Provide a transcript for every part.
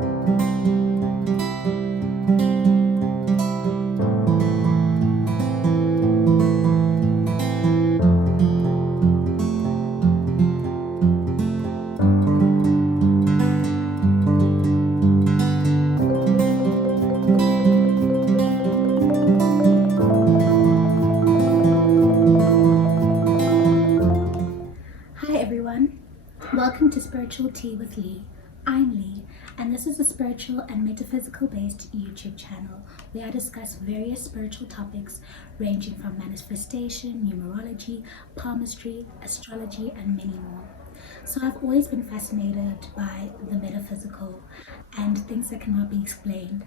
Hi everyone, welcome to Spiritual Tea with Lee. I'm Lee, and this is a spiritual and metaphysical based YouTube channel where I discuss various spiritual topics ranging from manifestation, numerology, palmistry, astrology, and many more. So I've always been fascinated by the metaphysical and things that cannot be explained.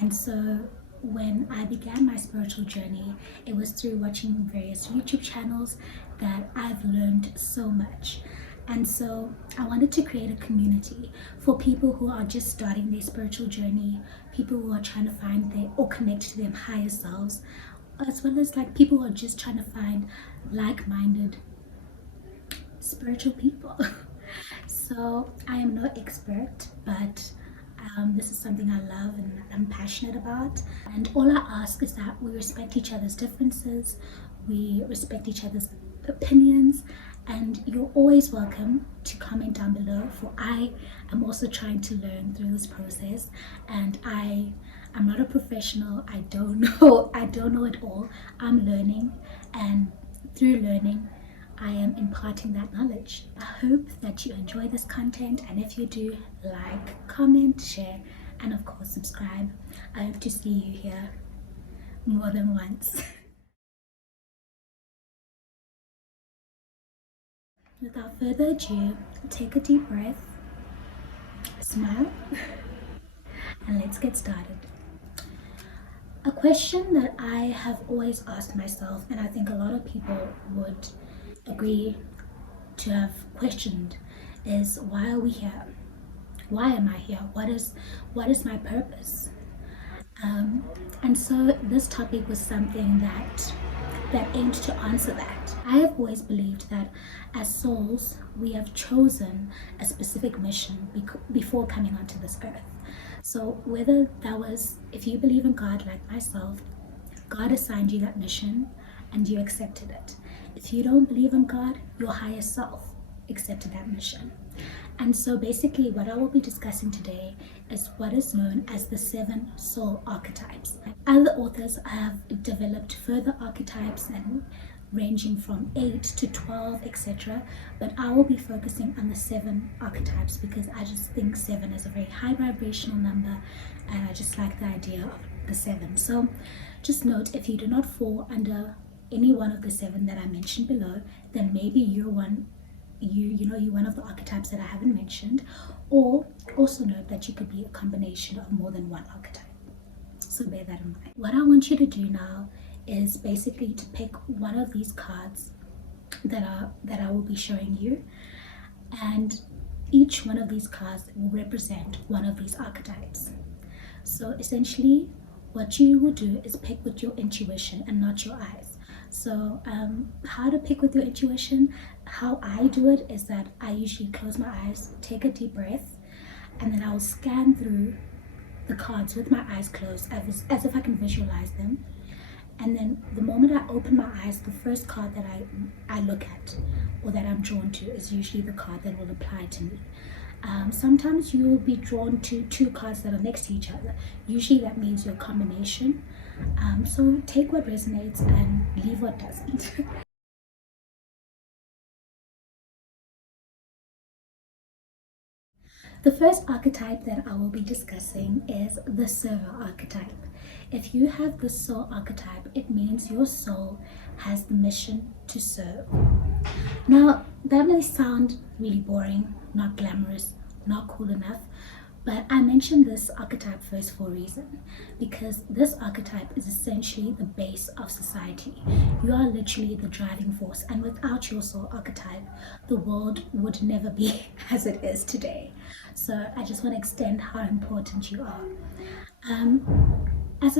And so when I began my spiritual journey, it was through watching various YouTube channels that I've learned so much. And so I wanted to create a community for people who are just starting their spiritual journey, people who are trying to find their or connect to their higher selves, as well as like people who are just trying to find like-minded spiritual people. So I am no expert, but this is something I love and I'm passionate about. And all I ask is that we respect each other's differences, we respect each other's opinions, and you're always welcome to comment down below, for I am also trying to learn through this process, and I'm not a professional. I don't know it all. I'm learning, and through learning I am imparting that knowledge. I hope that you enjoy this content, and if you do, like, comment, share, and of course subscribe. I hope to see you here more than once. Without further ado, take a deep breath, smile, and let's get started. A question that I have always asked myself, and I think a lot of people would agree to have questioned, is why are we here? Why am I here? What is my purpose? And so this topic was something that aimed to answer that. I have always believed that as souls, we have chosen a specific mission before coming onto this earth. So whether that was, if you believe in God like myself, God assigned you that mission and you accepted it. If you don't believe in God, your higher self accepted that mission. And so basically what I will be discussing today is what is known as the 7 soul archetypes. Other authors have developed further archetypes and ranging from 8 to 12, etc. But I will be focusing on the 7 archetypes because I just think 7 is a very high vibrational number, and I just like the idea of the 7. So just note, if you do not fall under any one of the 7 that I mentioned below, then maybe you're one of the archetypes that I haven't mentioned, or also note that you could be a combination of more than one archetype. So bear that in mind. What I want you to do now is basically to pick one of these cards that I will be showing you, and each one of these cards will represent one of these archetypes. So essentially what you will do is pick with your intuition and not your eyes. So how to pick with your intuition, how I do it is that I usually close my eyes, take a deep breath, and then I'll scan through the cards with my eyes closed as if I can visualize them. And then the moment I open my eyes, the first card that I look at or that I'm drawn to is usually the card that will apply to me. Sometimes you will be drawn to 2 cards that are next to each other. Usually that means your combination. So take what resonates and leave what doesn't. The first archetype that I will be discussing is the server archetype. If you have the soul archetype, it means your soul has the mission to serve. Now, that may sound really boring, not glamorous, not cool enough, but I mentioned this archetype first for a reason, because this archetype is essentially the base of society. You are literally the driving force, and without your soul archetype, the world would never be as it is today. So I just want to extend how important you are. As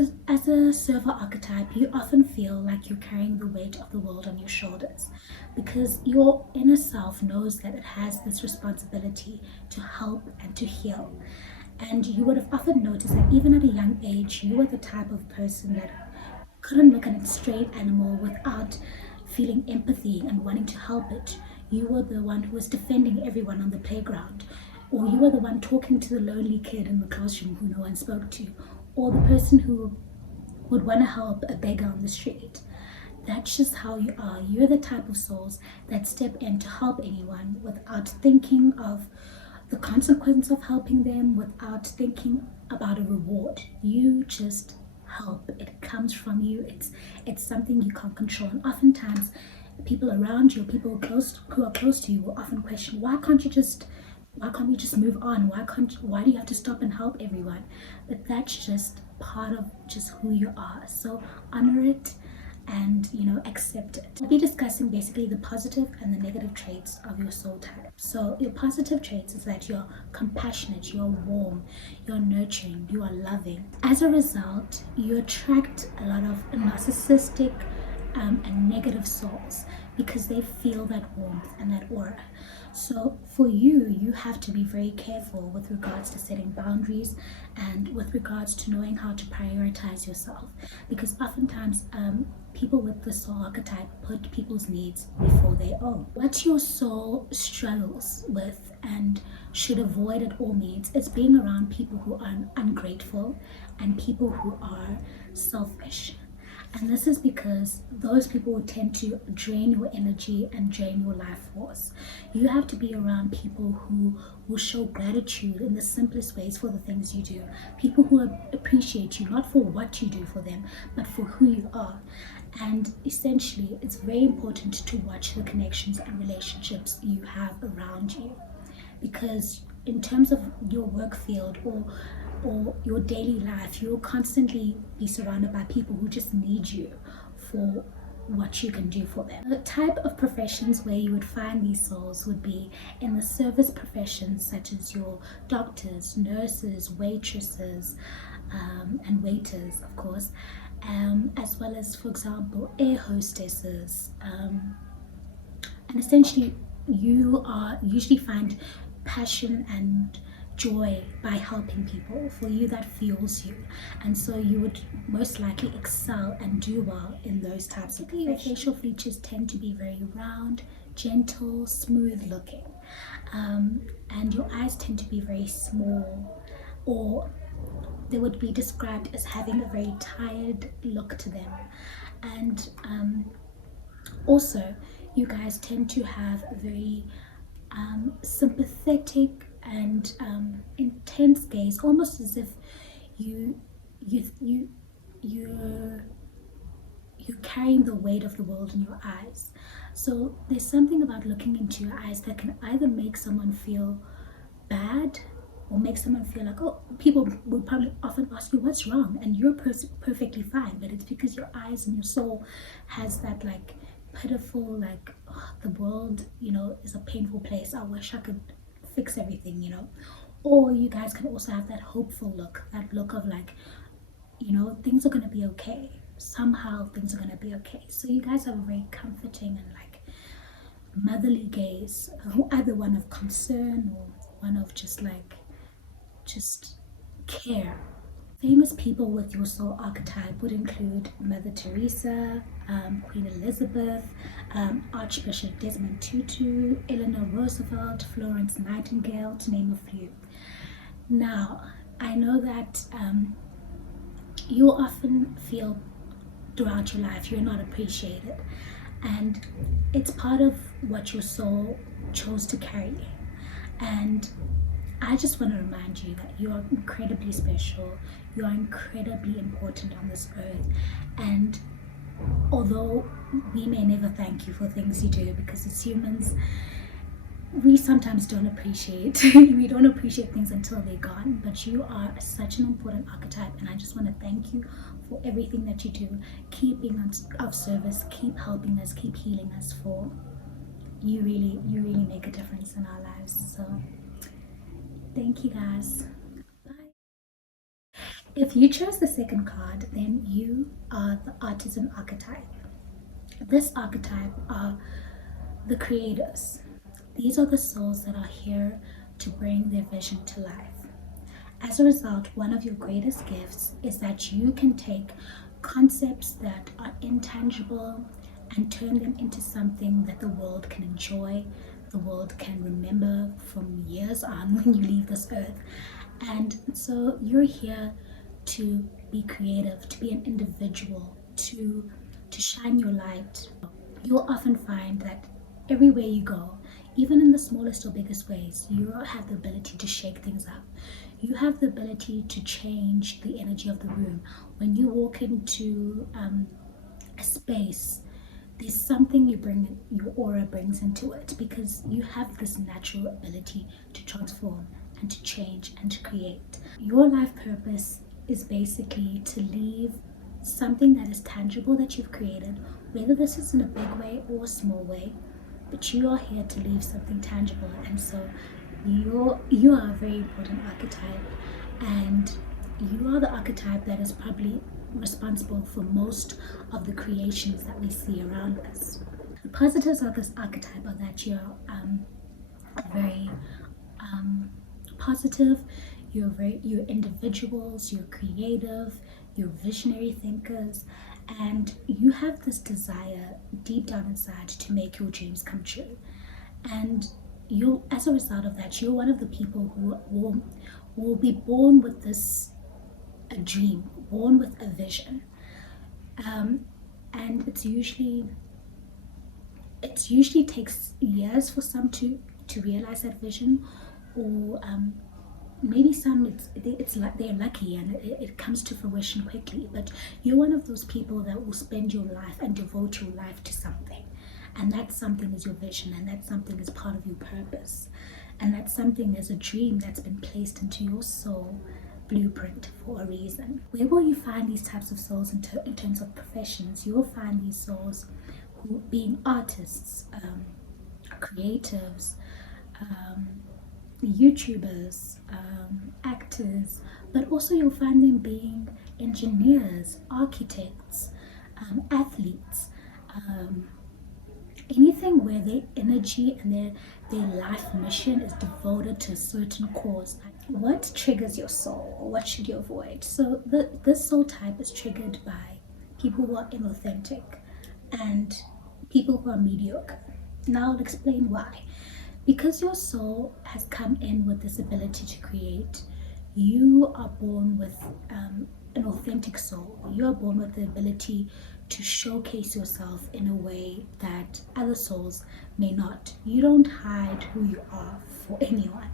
a server archetype, you often feel like you're carrying the weight of the world on your shoulders, because your inner self knows that it has this responsibility to help and to heal. And you would have often noticed that even at a young age, you were the type of person that couldn't look at a stray animal without feeling empathy and wanting to help it. You were the one who was defending everyone on the playground, or you were the one talking to the lonely kid in the classroom who no one spoke to, or the person who would want to help a beggar on the street. That's just how you are. You're the type of souls that step in to help anyone without thinking of the consequence of helping them, without thinking about a reward. You just help. It comes from you. It's something you can't control. And oftentimes people around you, people who are close to you will often question, why can't we just move on? Why do you have to stop and help everyone? But that's just part of just who you are. So honor it and accept it. I'll be discussing basically the positive and the negative traits of your soul type. So your positive traits is that you're compassionate, you're warm, you're nurturing, you are loving. As a result, you attract a lot of narcissistic and negative souls because they feel that warmth and that aura. So for you have to be very careful with regards to setting boundaries and with regards to knowing how to prioritize yourself, because oftentimes people with the soul archetype put people's needs before their own. What your soul struggles with and should avoid at all means is being around people who are ungrateful and people who are selfish. And this is because those people will tend to drain your energy and drain your life force. You have to be around people who will show gratitude in the simplest ways for the things you do. People who appreciate you, not for what you do for them, but for who you are. And essentially, it's very important to watch the connections and relationships you have around you. Because in terms of your work field or your daily life, you'll constantly be surrounded by people who just need you for what you can do for them. The type of professions where you would find these souls would be in the service professions, such as your doctors, nurses, waitresses, and waiters, of course, as well as, for example, air hostesses. And essentially, you are usually find passion and joy by helping people. For you, that fuels you, and so you would most likely excel and do well in those types of professions. Your facial features tend to be very round, gentle, smooth looking, and your eyes tend to be very small, or they would be described as having a very tired look to them. And also, you guys tend to have a very sympathetic and intense gaze, almost as if you're carrying the weight of the world in your eyes. So there's something about looking into your eyes that can either make someone feel bad or make someone feel like, oh, people would probably often ask you what's wrong, and you're perfectly fine, but it's because your eyes and your soul has that like pitiful, like, oh, the world is a painful place, I wish I could fix everything. Or you guys can also have that hopeful look, that look of like, things are going to be okay, somehow things are going to be okay. So you guys have a very comforting and like motherly gaze, either one of concern or one of just care. Famous people with your soul archetype would include Mother Teresa, Queen Elizabeth, Archbishop Desmond Tutu, Eleanor Roosevelt, Florence Nightingale, to name a few. Now, I know that you often feel throughout your life you're not appreciated, and it's part of what your soul chose to carry. And I just want to remind you that you are incredibly special, you are incredibly important on this earth, and although we may never thank you for things you do, because as humans, we sometimes don't appreciate we don't appreciate things until they're gone, but you are such an important archetype, and I just want to thank you for everything that you do. Keep being of service, keep helping us, keep healing us, for you really make a difference in our lives. So thank you guys. Bye. If you chose the second card, then you are the Artisan Archetype. This archetype are the creators. These are the souls that are here to bring their vision to life. As a result, one of your greatest gifts is that you can take concepts that are intangible and turn them into something that the world can enjoy, the world can remember from years on when you leave this earth. And so you're here to be creative, to be an individual, to shine your light. You'll often find that everywhere you go, even in the smallest or biggest ways, you have the ability to shake things up. You have the ability to change the energy of the room. When you walk into a space, there's something your aura brings into it, because you have this natural ability to transform and to change and to create. Your life purpose is basically to leave something that is tangible that you've created, whether this is in a big way or a small way, but you are here to leave something tangible. And so you are a very important archetype, and you are the archetype that is probably responsible for most of the creations that we see around us. The positives of this archetype are that you're very positive, you're individuals, you're creative, you're visionary thinkers, and you have this desire deep down inside to make your dreams come true. And you, as a result of that, you're one of the people who will be born with this a dream, born with a vision, and it's usually takes years for some to realize that vision, or maybe some it's like they're lucky and it comes to fruition quickly. But you're one of those people that will spend your life and devote your life to something, and that something is your vision, and that something is part of your purpose, and that something is a dream that's been placed into your soul blueprint for a reason. Where will you find these types of souls in terms of professions? You'll find these souls who being artists, creatives, YouTubers, actors, but also you'll find them being engineers, architects, athletes, anything where their energy and their life mission is devoted to a certain cause. What triggers your soul, or what should you avoid? So this soul type is triggered by people who are inauthentic and people who are mediocre. Now I'll explain why. Because your soul has come in with this ability to create, you are born with an authentic soul. You are born with the ability to showcase yourself in a way that other souls may not. You don't hide who you are for anyone.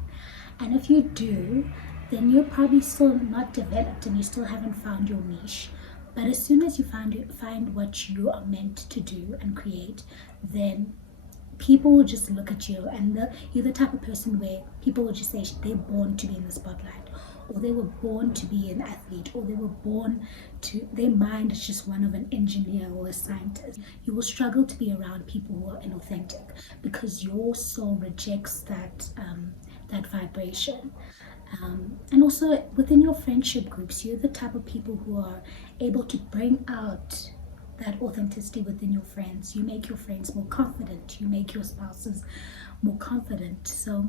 And if you do, then you're probably still not developed and you still haven't found your niche. But as soon as you find what you are meant to do and create, then people will just look at you, and you're the type of person where people will just say they're born to be in the spotlight, or they were born to be an athlete, or they were born to, their mind is just one of an engineer or a scientist. You will struggle to be around people who are inauthentic, because your soul rejects that vibration. And also within your friendship groups, you're the type of people who are able to bring out that authenticity within your friends. You make your friends more confident, you make your spouses more confident. So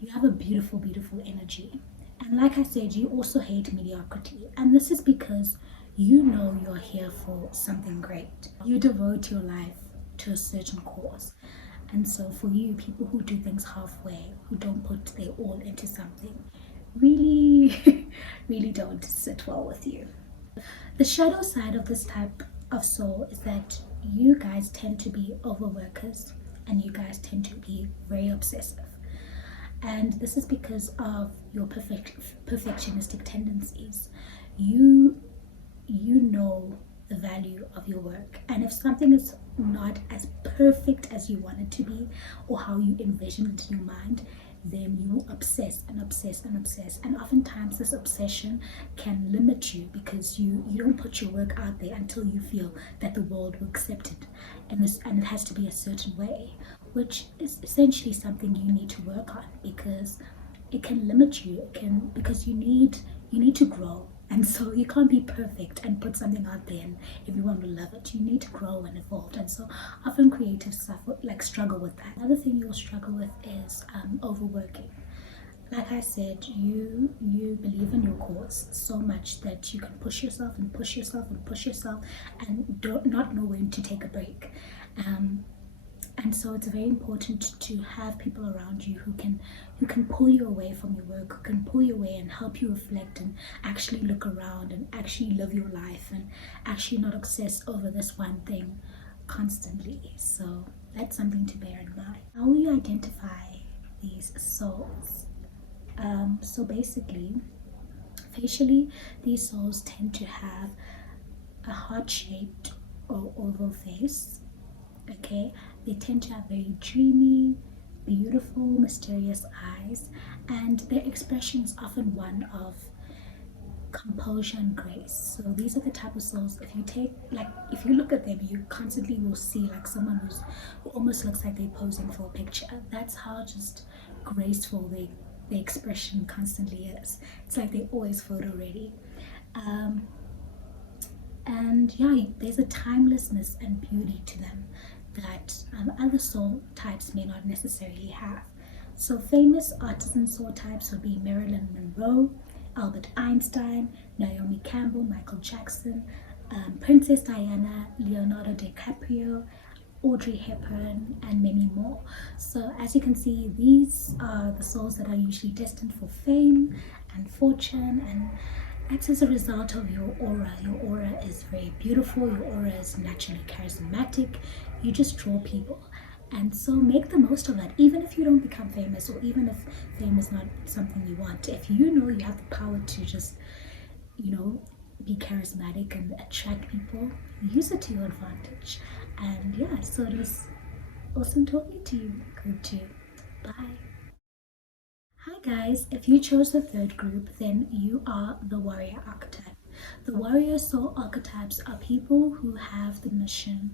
you have a beautiful, beautiful energy. And like I said, you also hate mediocrity. And this is because you know you're here for something great. You devote your life to a certain cause. And so for you, people who do things halfway, who don't put their all into something, really, really don't sit well with you. The shadow side of this type of soul is that you guys tend to be overworkers, and you guys tend to be very obsessive. And this is because of your perfectionistic tendencies. You know the value of your work, and if something is not as perfect as you want it to be, or how you envision it in your mind, then you will obsess and obsess and obsess. And oftentimes this obsession can limit you, because you don't put your work out there until you feel that the world will accept it, and it has to be a certain way, which is essentially something you need to work on, because it can limit you. Because you need to grow. And so you can't be perfect and put something out there and everyone will love it. You need to grow and evolve. And so often creatives struggle with that. Another thing you'll struggle with is overworking. like I said, you believe in your cause so much that you can push yourself and push yourself and push yourself and don't not know when to take a break. Um, and so it's very important to have people around you who can pull you away from your work, who can pull you away and help you reflect and actually look around and actually live your life and actually not obsess over this one thing constantly. So that's something to bear in mind. How will you identify these souls? So basically, facially, these souls tend to have a heart-shaped or oval face. Okay, they tend to have very dreamy, beautiful, mysterious eyes, and their expression is often one of composure and grace. So these are the type of souls, if you look at them, you constantly will see like someone who almost looks like they're posing for a picture. That's how just graceful the expression constantly is. It's like they're always photo ready. um, and yeah, there's a timelessness and beauty to them that other soul types may not necessarily have. So famous artisan soul types would be Marilyn Monroe, Albert Einstein, Naomi Campbell, Michael Jackson, Princess Diana, Leonardo DiCaprio, Audrey Hepburn, and many more. So as you can see, these are the souls that are usually destined for fame and fortune, and that's as a result of your aura. Your aura is very beautiful, your aura is naturally charismatic, you just draw people. And so make the most of that, even if you don't become famous, or even if fame is not something you want. If you know you have the power to just, be charismatic and attract people, use it to your advantage. And yeah, so it was awesome talking to you, group 2. Bye. Hi guys, if you chose the third group, then you are the warrior archetype. The warrior soul archetypes are people who have the mission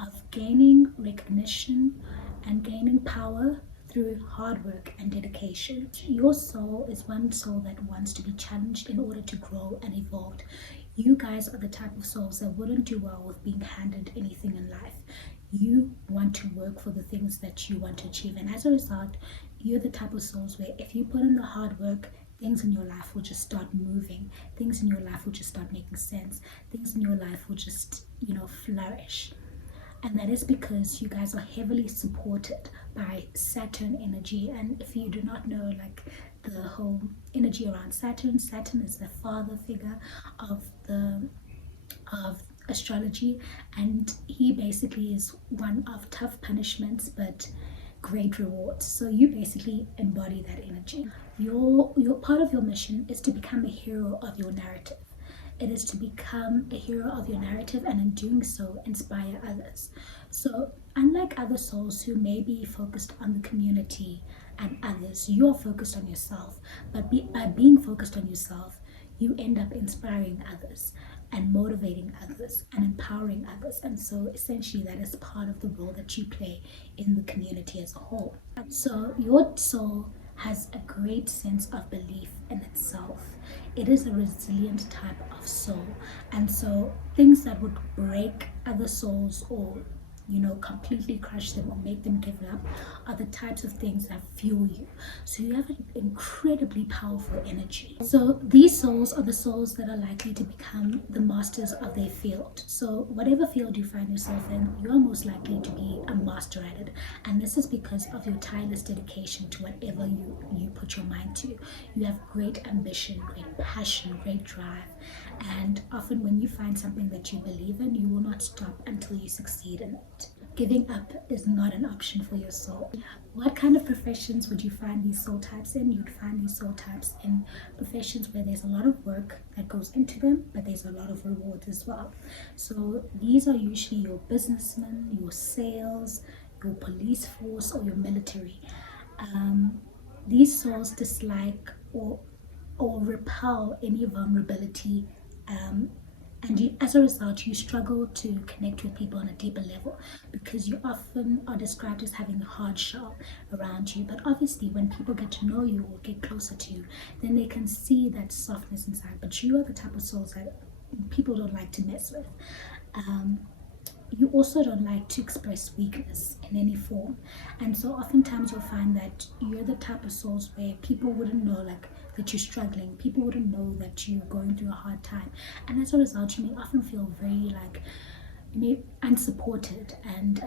of gaining recognition and gaining power through hard work and dedication. Your soul is one soul that wants to be challenged in order to grow and evolve. You guys are the type of souls that wouldn't do well with being handed anything in life. You want to work for the things that you want to achieve, and as a result, you're the type of souls where if you put in the hard work, things in your life will just start moving, things in your life will just start making sense, things in your life will just flourish. And that is because you guys are heavily supported by Saturn energy. And if you do not know, like, the whole energy around Saturn, Saturn is the father figure of astrology, and he basically is one of tough punishments but great rewards. So you basically embody that energy. Your part of your mission is to become a hero of your narrative. It is to become a hero of your narrative, and in doing so, inspire others. So, unlike other souls who may be focused on the community and others, you are focused on yourself. But by being focused on yourself, you end up inspiring others and motivating others and empowering others. And so, essentially, that is part of the role that you play in the community as a whole. So, your soul has a great sense of belief in itself. It is a resilient type of soul, and so things that would break other souls or completely crush them or make them give up are the types of things that fuel you. So you have an incredibly powerful energy. So these souls are the souls that are likely to become the masters of their field. So whatever field you find yourself in, you are most likely to be a master at it. And this is because of your tireless dedication to whatever you put your mind to. You have great ambition, great passion, great drive. And often when you find something that you believe in, you will not stop until you succeed in it. Giving up is not an option for your soul. What kind of professions would you find these soul types in? You'd find these soul types in professions where there's a lot of work that goes into them, but there's a lot of rewards as well. So these are usually your businessmen, your sales, your police force, or your military. These souls dislike or repel any vulnerability, and as a result, you struggle to connect with people on a deeper level because you often are described as having a hard shell around you. But obviously, when people get to know you or get closer to you, then they can see that softness inside. But you are the type of souls that people don't like to mess with. you also don't like to express weakness in any form. And so oftentimes you'll find that you're the type of souls where people wouldn't know like that you're struggling. People wouldn't know that you're going through a hard time. And as a result, you may often feel very like unsupported and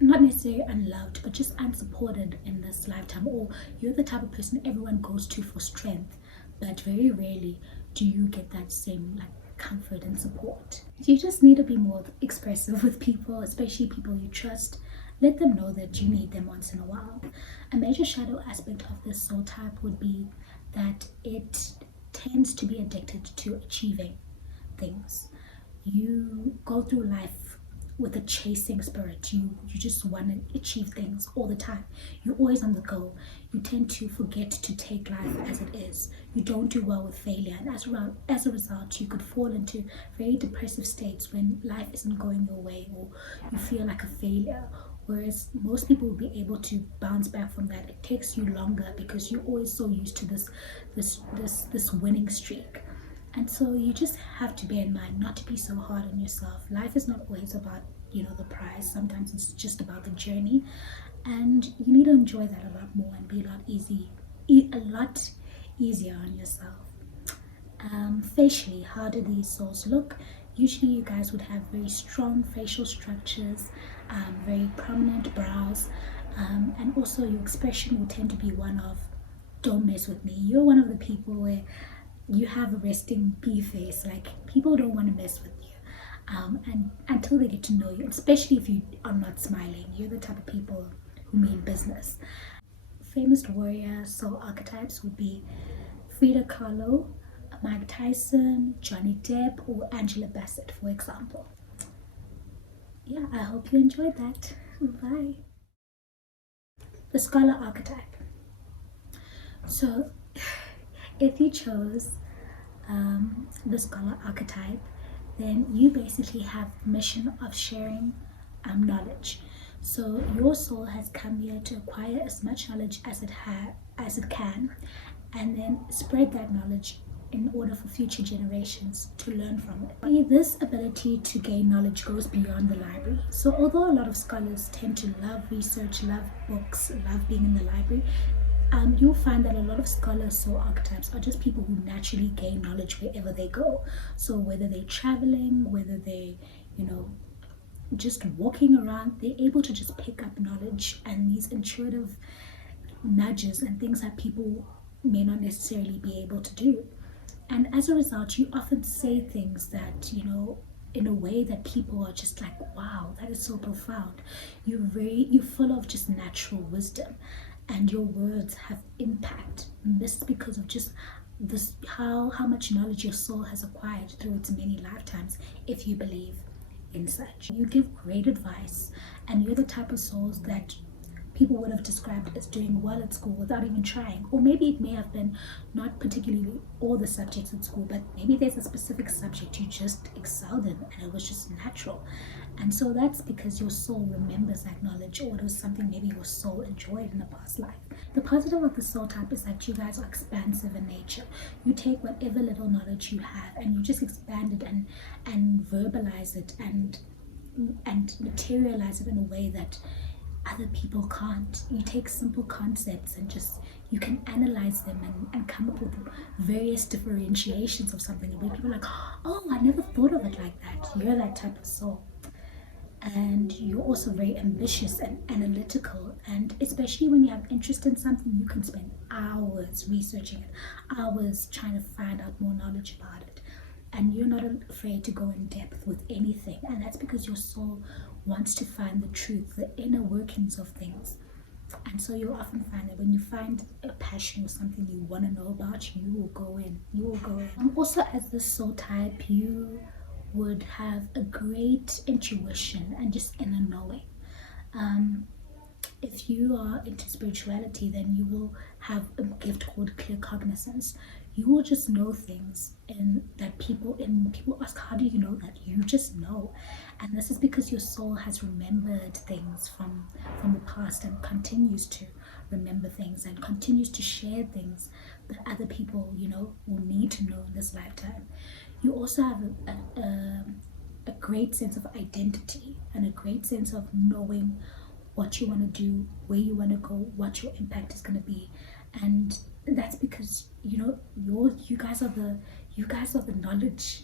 not necessarily unloved, but just unsupported in this lifetime. Or you're the type of person everyone goes to for strength, but very rarely do you get that same like comfort and support. You just need to be more expressive with people, especially people you trust. Let them know that you need them once in a while. A major shadow aspect of this soul type would be that it tends to be addicted to achieving things. You go through life with a chasing spirit. You just want to achieve things all the time. You're always on the go. You tend to forget to take life as it is. You don't do well with failure, and as a result you could fall into very depressive states when life isn't going your way, or you feel like a failure. Whereas most people will be able to bounce back from that. It takes you longer because you're always so used to this winning streak. And so you just have to bear in mind not to be so hard on yourself. Life is not always about, the prize. Sometimes it's just about the journey. And you need to enjoy that a lot more and be a lot easier on yourself. Facially, how do these souls look? Usually you guys would have very strong facial structures, very prominent brows, and also your expression will tend to be one of, don't mess with me. You're one of the people where you have a resting bee face, like people don't want to mess with you, and until they get to know you, especially if you are not smiling. You're the type of people who mean business. Famous warrior soul archetypes would be Frida Kahlo, Mike Tyson, Johnny Depp, or Angela Bassett, for example. Yeah, I hope you enjoyed that. Bye. The scholar archetype. So if you chose the scholar archetype, then you basically have the mission of sharing knowledge. So your soul has come here to acquire as much knowledge as it can, and then spread that knowledge in order for future generations to learn from it. This ability to gain knowledge goes beyond the library. So although a lot of scholars tend to love research, love books, love being in the library, you'll find that a lot of scholars soul archetypes are just people who naturally gain knowledge wherever they go. So whether they're traveling, whether they, just walking around, they're able to just pick up knowledge and these intuitive nudges and things that people may not necessarily be able to do. And as a result, you often say things that, in a way that people are just like, wow, that is so profound. You're full of just natural wisdom, and your words have impact. And this is because of just this how much knowledge your soul has acquired through its many lifetimes, if you believe in such. You give great advice, and you're the type of souls that people would have described as doing well at school without even trying. Or maybe it may have been not particularly all the subjects at school, but maybe there's a specific subject you just excelled in and it was just natural. And so that's because your soul remembers that knowledge, or it was something maybe your soul enjoyed in a past life. The positive of the soul type is that you guys are expansive in nature. You take whatever little knowledge you have and you just expand it and verbalize it and materialize it in a way that other people can't. You take simple concepts and just you can analyze them and come up with various differentiations of something where people are like, oh, I never thought of it like that. You're that type of soul. And you're also very ambitious and analytical, and especially when you have interest in something, you can spend hours researching it, hours trying to find out more knowledge about it, and you're not afraid to go in depth with anything. And that's because your soul wants to find the truth, the inner workings of things. And so you'll often find that when you find a passion or something you want to know about, you will go in. Also, as the soul type, you would have a great intuition and just inner knowing. If you are into spirituality, then you will have a gift called clear cognizance. You will just know things that people ask, how do you know that? You just know. And this is because your soul has remembered things from the past and continues to remember things and continues to share things that other people will need to know in this lifetime. You also have a great sense of identity and a great sense of knowing what you want to do, where you want to go, what your impact is going to be. And that's because you guys are the knowledge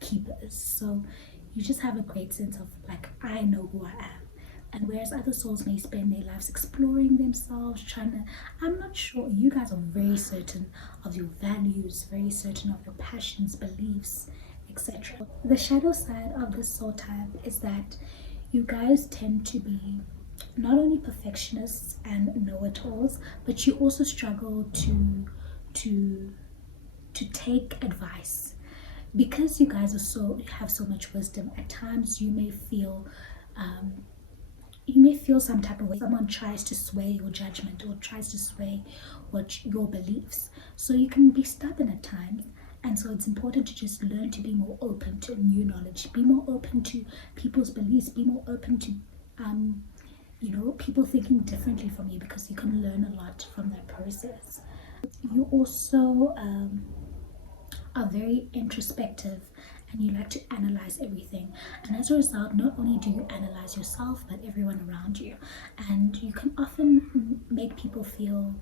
keepers. So you just have a great sense of like, I know who I am. And whereas other souls may spend their lives exploring themselves, I'm not sure, you guys are very certain of your values, very certain of your passions, beliefs, etc. The shadow side of this soul type is that you guys tend to be not only perfectionists and know-it-alls, but you also struggle to take advice. Because you guys have so much wisdom, at times you may feel some type of way. Someone tries to sway your judgment or tries to sway your beliefs. So you can be stubborn at times. And so it's important to just learn to be more open to new knowledge, be more open to people's beliefs, be more open to people thinking differently from you, because you can learn a lot from that process. You also are very introspective, and you like to analyze everything, and as a result, not only do you analyze yourself but everyone around you, and you can often make people feel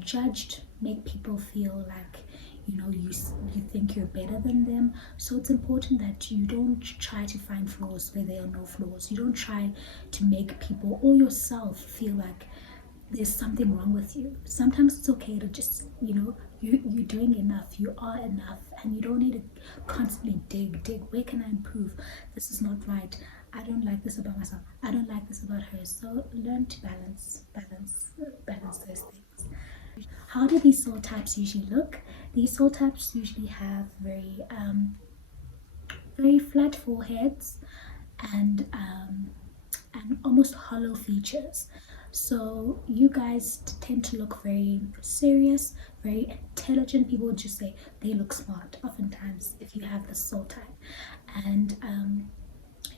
judged, make people feel like you think you're better than them. So it's important that you don't try to find flaws where there are no flaws. You don't try to make people or yourself feel like there's something wrong with you. Sometimes it's okay to just, you're doing enough, you are enough, and you don't need to constantly dig. Where can I improve? This is not right. I don't like this about myself. I don't like this about her. So learn to balance those things. How do these soul types usually look? These soul types usually have very flat foreheads and almost hollow features. So you guys tend to look very serious, very intelligent. People would just say they look smart oftentimes if you have this soul type. And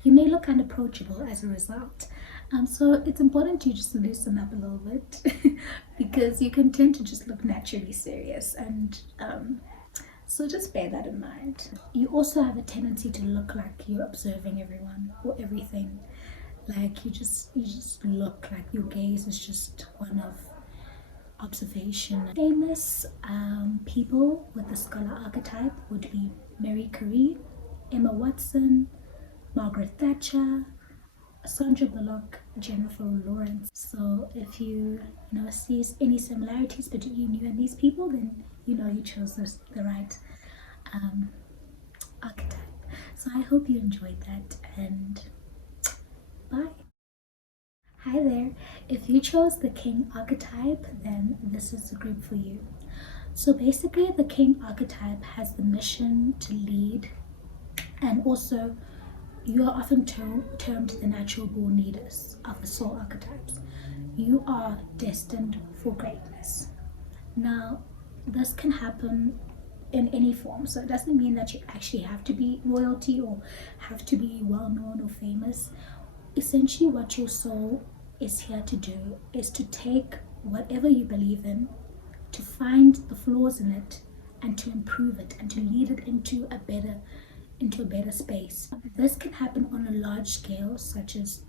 you may look unapproachable as a result. So it's important to just loosen up a little bit because you can tend to just look naturally serious, and so just bear that in mind. You also have a tendency to look like you're observing everyone or everything. Like you just look like your gaze is just one of observation. Famous people with the scholar archetype would be Marie Curie, Emma Watson, Margaret Thatcher, Sandra Bullock, Jennifer Lawrence. So if you see any similarities between you and these people, then you chose the right archetype. So I hope you enjoyed that, and bye. Hi there. If you chose the King archetype, then this is the group for you. So basically, the King archetype has the mission to lead, and also you are often termed the natural born leaders of the soul archetypes. You are destined for greatness. Now, this can happen in any form, so it doesn't mean that you actually have to be royalty or have to be well known or famous. Essentially, what your soul is here to do is to take whatever you believe in, to find the flaws in it, and to improve it, and to lead it into a better space. This can happen on a large scale, such as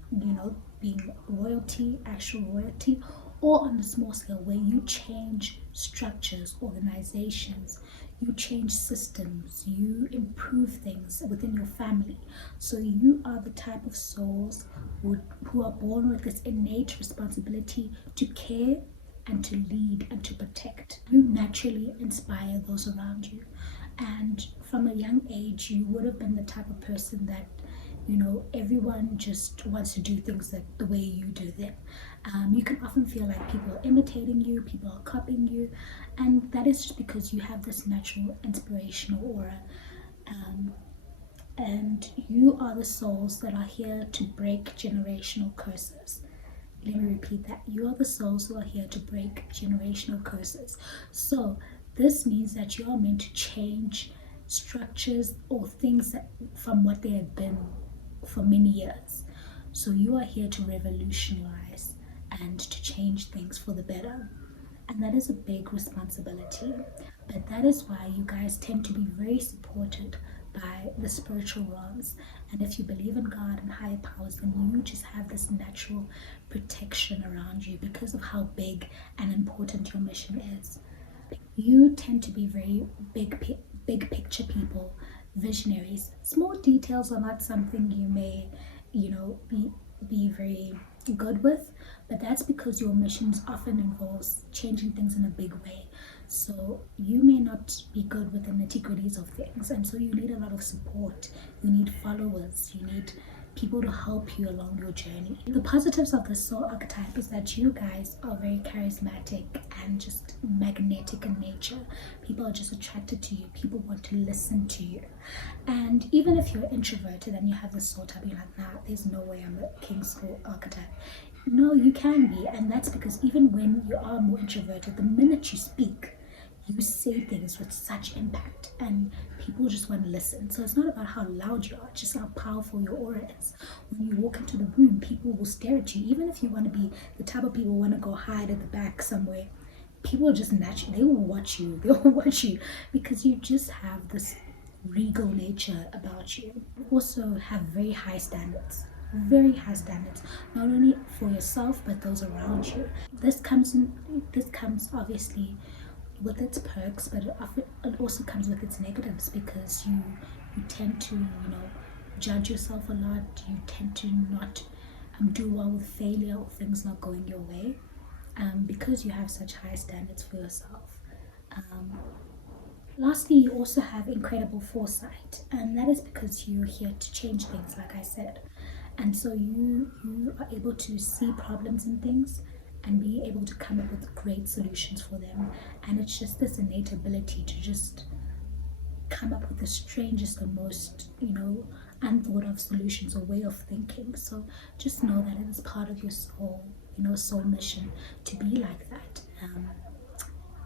being royalty, actual royalty, or on a small scale where you change structures, organizations, you change systems, you improve things within your family. So you are the type of souls who are born with this innate responsibility to care and to lead and to protect. You naturally inspire those around you. And from a young age, you would have been the type of person that, everyone just wants to do things the way you do them. You can often feel like people are imitating you, people are copying you, and that is just because you have this natural inspirational aura. And you are the souls that are here to break generational curses. Let me repeat that. You are the souls who are here to break generational curses. So this means that you are meant to change structures or things from what they have been for many years. So you are here to revolutionize and to change things for the better. And that is a big responsibility. But that is why you guys tend to be very supported by the spiritual realms. And if you believe in God and higher powers, then you just have this natural protection around you because of how big and important your mission is. You tend to be very big picture people, visionaries. Small details are not something you may, be very good with, but that's because your missions often involves changing things in a big way. So you may not be good with the nitty-gritties of things, and so you need a lot of support. You need followers. You need people to help you along your journey. The positives of the soul archetype is that you guys are very charismatic and just magnetic in nature. People are just attracted to you. People want to listen to you. And even if you're introverted and you have the soul type, you're like, nah, there's no way I'm a king soul archetype. No, you can be, and that's because even when you are more introverted, the minute you speak, you say things with such impact and people just want to listen. So it's not about how loud you are, it's just how powerful your aura is. When you walk into the room, people will stare at you. Even if you want to be the type of people who want to go hide at the back somewhere, people are just naturally, they will watch you. They will watch you because you just have this regal nature about you. You also have very high standards. Very high standards, not only for yourself but those around you. This comes obviously with its perks, but it also comes with its negatives because you tend to judge yourself a lot. You tend to not do well with failure or things not going your way, because you have such high standards for yourself. Lastly, you also have incredible foresight, and that is because you're here to change things, like I said. And so you are able to see problems in things and be able to come up with great solutions for them. And it's just this innate ability to just come up with the strangest or most, unthought of solutions or way of thinking. So just know that it is part of your soul, soul mission to be like that.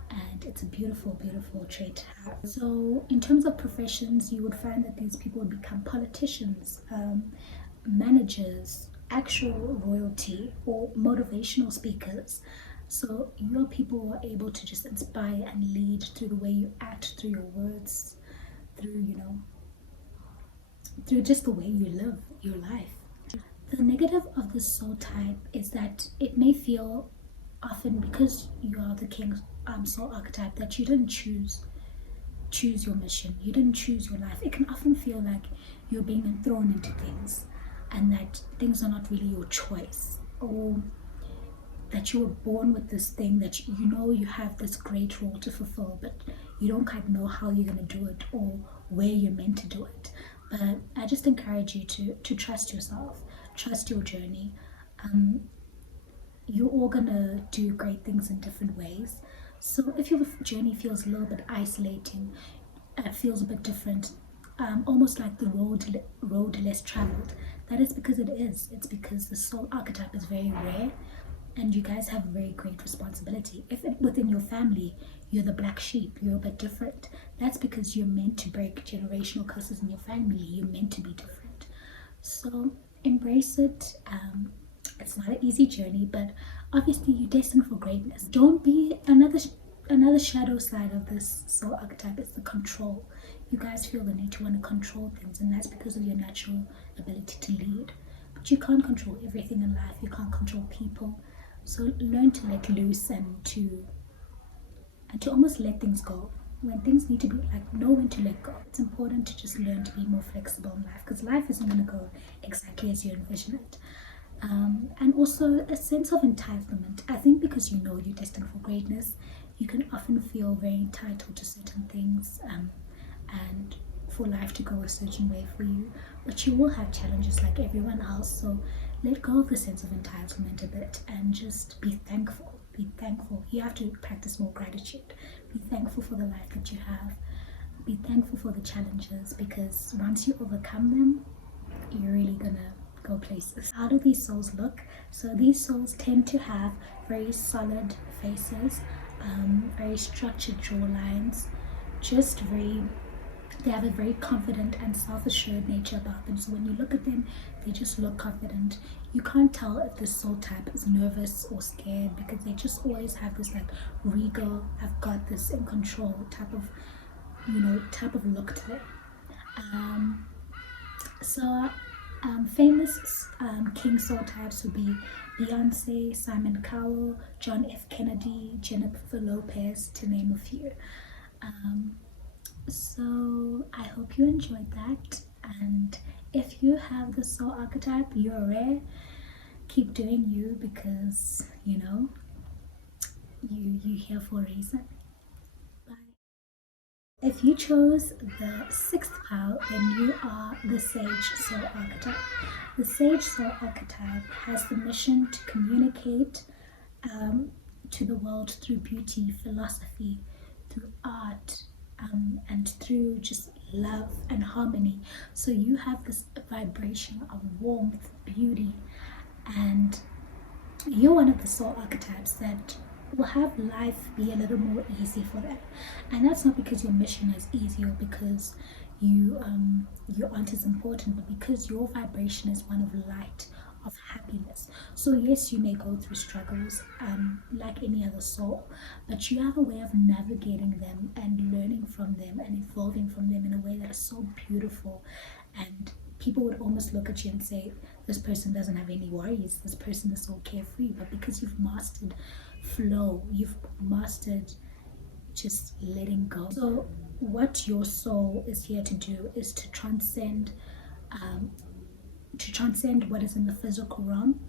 And it's a beautiful, beautiful trait to have. So in terms of professions, you would find that these people would become politicians, managers, actual royalty, or motivational speakers. So you're people who are able to just inspire and lead through the way you act, through your words, through just the way you live your life. The negative of the soul type is that it may feel often, because you are the king soul archetype, that you didn't choose your mission, you didn't choose your life. It can often feel like you're being thrown into things and that things are not really your choice, or that you were born with this thing that you have this great role to fulfill, but you don't quite know how you're going to do it or where you're meant to do it. But I just encourage you to trust yourself, trust your journey. You're all going to do great things in different ways. So if your journey feels a little bit isolating, feels a bit different, almost like the road less traveled, that is because it is. It's because the soul archetype is very rare, and you guys have very great responsibility. If within your family you're the black sheep, you're a bit different, that's because you're meant to break generational curses in your family. You're meant to be different. So embrace it. It's not an easy journey, but obviously you're destined for greatness. Don't be another shadow side of this soul archetype is the control. You guys feel the need to want to control things, and that's because of your natural ability to lead. But you can't control everything in life. You can't control people. So learn to let loose and to almost let things go. When things need to be know when to let go. It's important to just learn to be more flexible in life, because life isn't going to go exactly as you envision it. And also a sense of entitlement. I think because you're destined for greatness, you can often feel very entitled to certain things, and for life to go a certain way for you. But you will have challenges like everyone else, so let go of the sense of entitlement a bit and just be thankful. Be thankful. You have to practice more gratitude. Be thankful for the life that you have. Be thankful for the challenges, because once you overcome them, you're really gonna go places. How do these souls look? So these souls tend to have very solid faces, very structured jawlines, they have a very confident and self-assured nature about them. So when you look at them, they just look confident. You can't tell if the soul type is nervous or scared, because they just always have this regal, I've got this in control type of look to them. So famous King Soul types would be Beyonce, Simon Cowell, John F. Kennedy, Jennifer Lopez, to name a few. So I hope you enjoyed that. And if you have the soul archetype, you're rare. Keep doing you, because you're here for a reason. Bye. If you chose the sixth pile, then you are the Sage Soul Archetype. The Sage Soul Archetype has the mission to communicate to the world through beauty, philosophy, through art, and through just love and harmony. So you have this vibration of warmth, beauty, and you're one of the soul archetypes that will have life be a little more easy for them. And that's not because your mission is easy or because you aren't as important, but because your vibration is one of light, of happiness. So yes, you may go through struggles like any other soul, but you have a way of navigating them and learning from them and evolving from them in a way that is so beautiful. And people would almost look at you and say, this person doesn't have any worries, this person is so carefree. But because you've mastered flow, you've mastered just letting go. So what your soul is here to do is to transcend what is in the physical realm,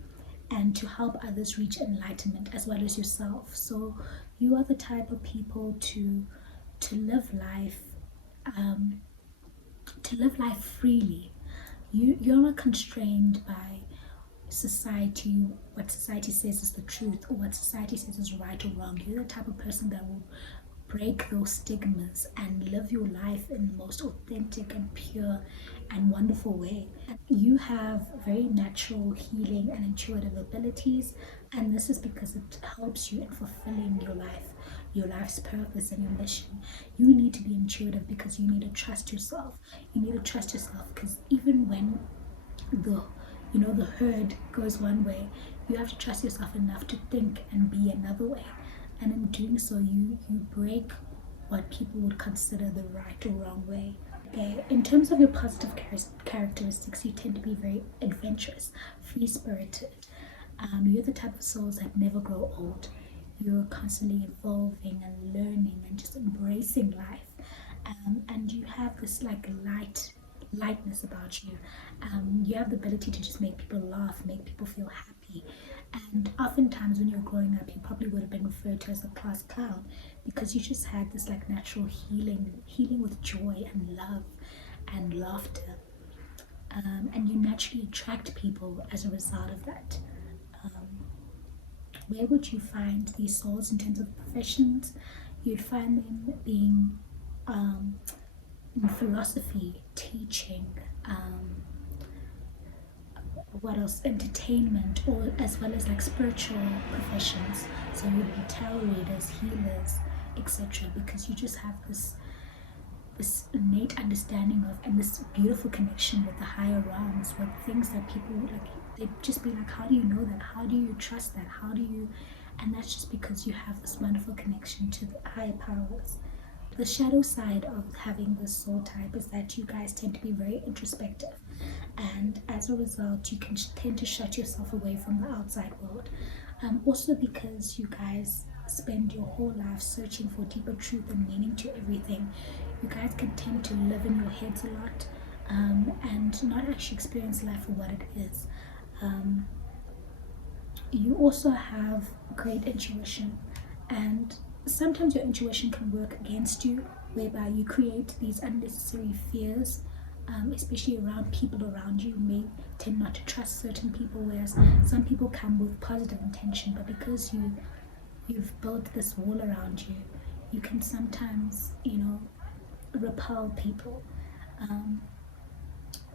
and to help others reach enlightenment as well as yourself. So you are the type of people to live life freely. You're not constrained by society, what society says is the truth, or what society says is right or wrong. You're the type of person that will break those stigmas and live your life in the most authentic and pure and wonderful way. You have very natural healing and intuitive abilities, and this is because it helps you in fulfilling your life's purpose and your mission. You need to be intuitive because you need to trust yourself. You need to trust yourself because even when the herd goes one way, you have to trust yourself enough to think and be another way. And in doing so, you break what people would consider the right or wrong way. Okay, in terms of your positive characteristics, you tend to be very adventurous, free-spirited. You're the type of souls that never grow old. You're constantly evolving and learning and just embracing life. And you have this lightness about you. You have the ability to just make people laugh, make people feel happy. And oftentimes when you're growing up, you probably would have been referred to as a class clown because you just had this natural healing with joy and love and laughter. And you naturally attract people as a result of that. Where would you find these souls in terms of professions? You'd find them being in philosophy, teaching, what else, entertainment, or as well as spiritual professions. So you'd be tarot readers, healers, etc. Because you just have this innate understanding of, and this beautiful connection with the higher realms, with things that people they'd just be like, how do you know that? How do you trust that? How do you? And that's just because you have this wonderful connection to the higher powers. The shadow side of having this soul type is that you guys tend to be very introspective, and as a result you can tend to shut yourself away from the outside world. Also because you guys spend your whole life searching for deeper truth and meaning to everything, you guys can tend to live in your heads a lot, and not actually experience life for what it is. You also have great intuition, and sometimes your intuition can work against you, whereby you create these unnecessary fears, especially around people around you. You may tend not to trust certain people, whereas some people come with positive intention, but because you've built this wall around you, you can sometimes, repel people.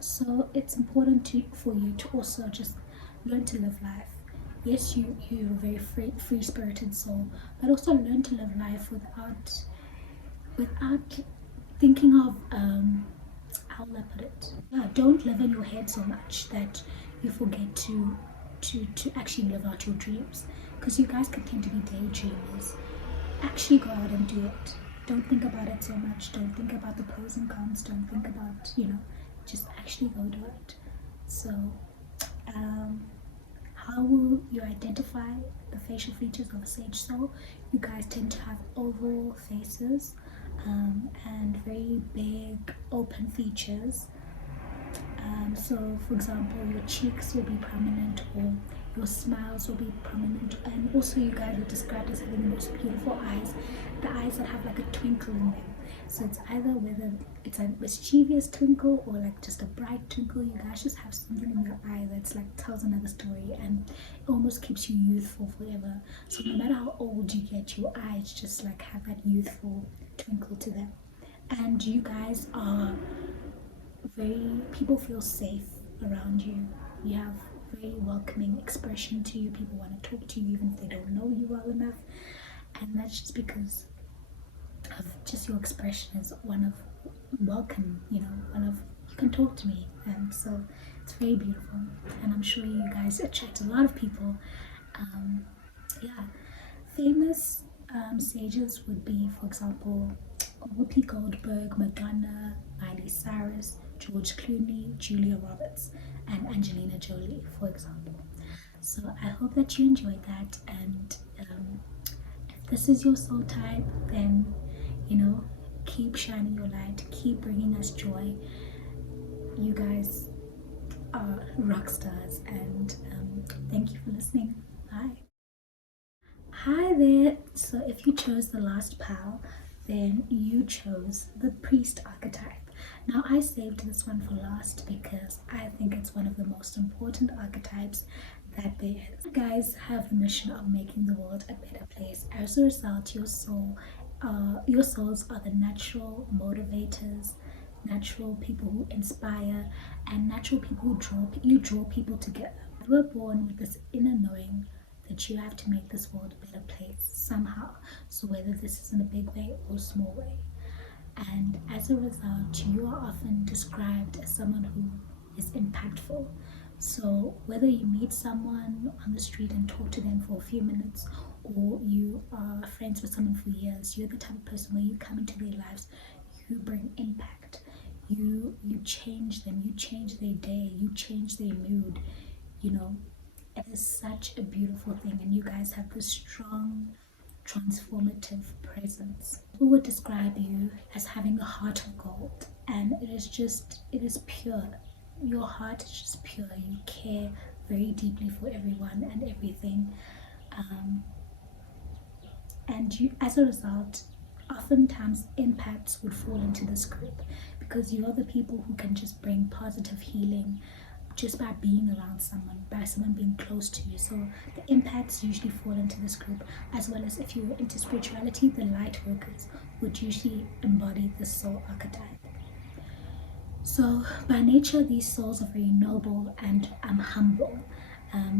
So it's important for you to also just learn to live life. Yes, you're a very free-spirited soul, but also learn to live life without thinking of how will I put it? Yeah, don't live in your head so much that you forget to actually live out your dreams. Because you guys can tend to be daydreamers. Actually go out and do it. Don't think about it so much. Don't think about the pros and cons. Don't think about, just actually go do it. So, um, how will you identify the facial features of a sage soul? You guys tend to have oval faces, and very big open features. So, for example, your cheeks will be prominent, or your smiles will be prominent, and also you guys are described as having the most beautiful eyes, the eyes that have like a twinkle in them. So it's either whether it's a mischievous twinkle or like just a bright twinkle. You guys just have something in your eye that's like tells another story, and it almost keeps you youthful forever. So no matter how old you get, your eyes just like have that youthful twinkle to them. And you guys are people feel safe around you. You have very welcoming expression to you. People want to talk to you even if they don't know you well enough, and that's just because of just your expression is one of welcome, one of you can talk to me. And so it's very beautiful, and I'm sure you guys attract a lot of people. Yeah, famous sages would be, for example, Whoopi Goldberg, Madonna, Miley Cyrus, George Clooney, Julia Roberts, and Angelina Jolie, for example. So I hope that you enjoyed that, and if this is your soul type, then keep shining your light, keep bringing us joy. You guys are rock stars, and thank you for listening. Bye. Hi there. So if you chose the last pal, then you chose the priest archetype. Now I saved this one for last because I think it's one of the most important archetypes that there is. You guys have the mission of making the world a better place. As a result, your souls are the natural motivators, natural people who inspire, and natural people who draw people together. You were born with this inner knowing that you have to make this world a better place somehow. So whether this is in a big way or a small way. And as a result, you are often described as someone who is impactful. So whether you meet someone on the street and talk to them for a few minutes, or you are friends with someone for years, you're the type of person where you come into their lives, you bring impact. You change them, you change their day, you change their mood. It is such a beautiful thing, and you guys have this strong transformative presence. People would describe you as having a heart of gold, and it is pure. Your heart is just pure. You care very deeply for everyone and everything, and you, as a result, oftentimes impacts would fall into this group because you are the people who can just bring positive healing just by being around someone, by someone being close to you. So the impacts usually fall into this group, as well as if you're into spirituality, the light workers would usually embody the soul archetype. So by nature, these souls are very noble and humble.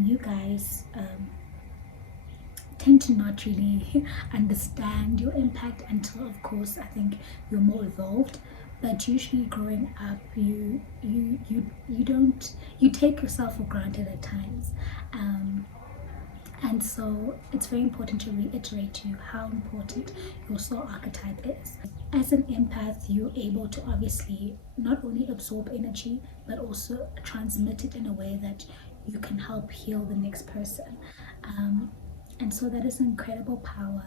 You guys tend to not really understand your impact until, of course, I think you're more evolved. But usually growing up, you take yourself for granted at times, and so it's very important to reiterate to you how important your soul archetype is. As an empath, you're able to obviously not only absorb energy but also transmit it in a way that you can help heal the next person, and so that is an incredible power.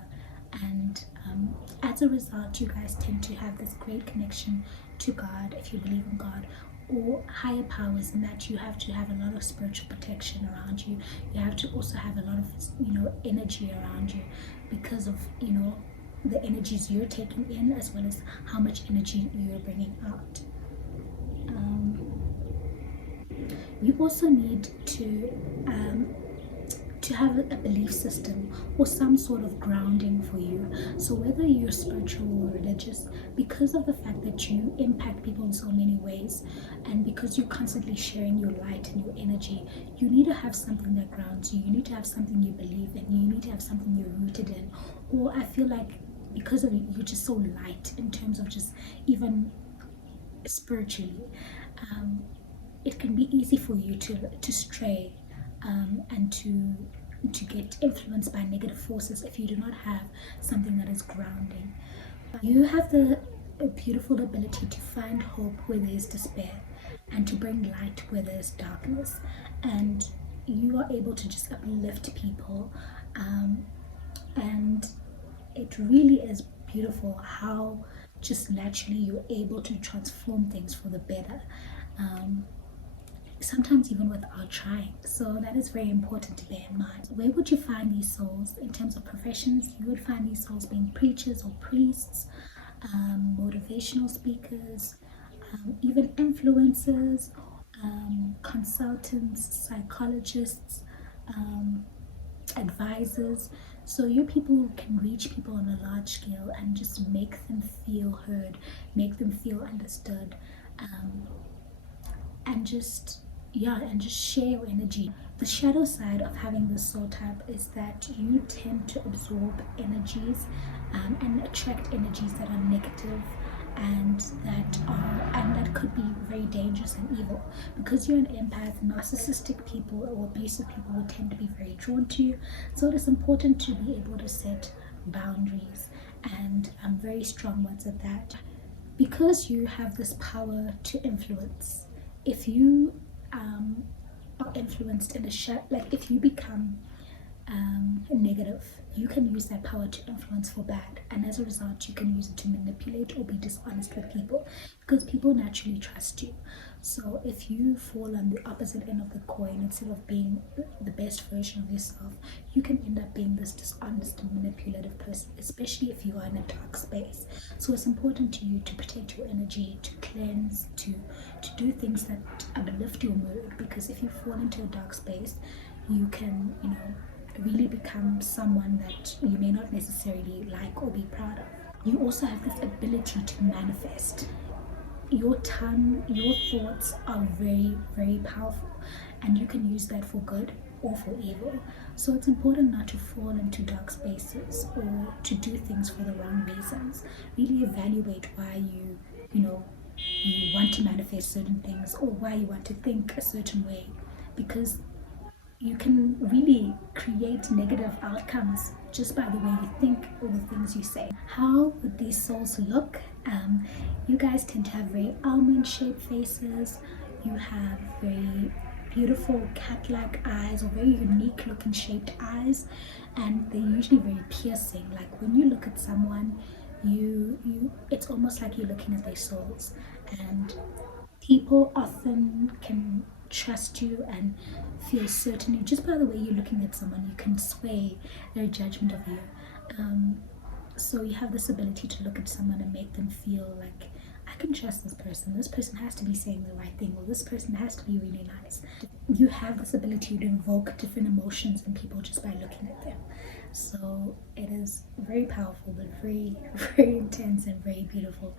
And as a result, you guys tend to have this great connection to God, if you believe in God, or higher powers, in that you have to have a lot of spiritual protection around you. You have to also have a lot of energy around you, because of the energies you're taking in, as well as how much energy you're bringing out. You also need to have a belief system or some sort of grounding for you. So whether you're spiritual or religious, because of the fact that you impact people in so many ways, and because you're constantly sharing your light and your energy, you need to have something that grounds you. You need to have something you believe in. You need to have something you're rooted in. Or I feel like because of it, you're just so light in terms of just even spiritually. It can be easy for you to stray, and to get influenced by negative forces if you do not have something that is grounding. You have the beautiful ability to find hope where there's despair and to bring light where there's darkness. And you are able to just uplift people. And it really is beautiful how just naturally you're able to transform things for the better. Um, Sometimes even without trying. So that is very important to bear in mind. Where would you find these souls in terms of professions? You would find these souls being preachers or priests, motivational speakers, even influencers, consultants, psychologists, um, advisors. So your people can reach people on a large scale and just make them feel heard, make them feel understood, um, and just yeah, and just share your energy. The shadow side of having this soul type is that you tend to absorb energies and attract energies that are negative and that could be very dangerous and evil. Because you're an empath, narcissistic people or abusive people will tend to be very drawn to you. So it is important to be able to set boundaries and very strong ones at that, because you have this power to influence. If you are influenced in a like if you become negative, you can use that power to influence for bad, and as a result you can use it to manipulate or be dishonest with people, because people naturally trust you. So if you fall on the opposite end of the coin, instead of being the best version of yourself, you can end up being this dishonest and manipulative person, especially if you are in a dark space. So it's important to you to protect your energy, to cleanse, to do things that uplift your mood, because if you fall into a dark space, you can, really become someone that you may not necessarily like or be proud of. You also have this ability to manifest. Your tongue, your thoughts are very, very powerful, and you can use that for good or for evil. So it's important not to fall into dark spaces or to do things for the wrong reasons. Really evaluate why you want to manifest certain things, or why you want to think a certain way, because you can really create negative outcomes just by the way you think or the things you say. How would these souls look? You guys tend to have very almond shaped faces. You have very beautiful cat like eyes, or very unique looking shaped eyes, and they're usually very piercing. Like when you look at someone, you it's almost like you're looking at their souls. And people often can trust you and feel certain just by the way you're looking at someone. You can sway their judgment of you. So you have this ability to look at someone and make them feel like, I can trust this person. This person has to be saying the right thing, or this person has to be really nice. You have this ability to invoke different emotions in people just by looking at them. So it is very powerful, but very, very intense and very beautiful.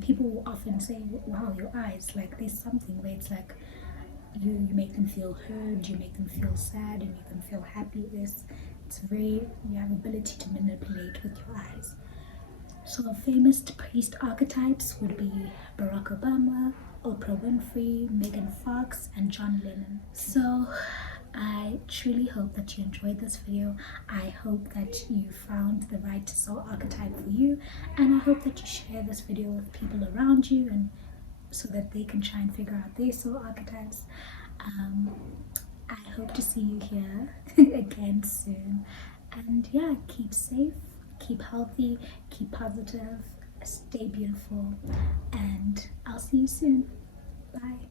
People will often say, wow, your eyes, like there's something where it's like you make them feel heard, you make them feel sad, you make them feel happy. You have ability to manipulate with your eyes. So famous priest archetypes would be Barack Obama, Oprah Winfrey, Megan Fox, and John Lennon. So I truly hope that you enjoyed this video. I hope that you found the right soul archetype for you, and I hope that you share this video with people around you, and so that they can try and figure out their soul archetypes. I hope to see you here again soon, and yeah, keep safe, keep healthy, keep positive, stay beautiful, and I'll see you soon. Bye.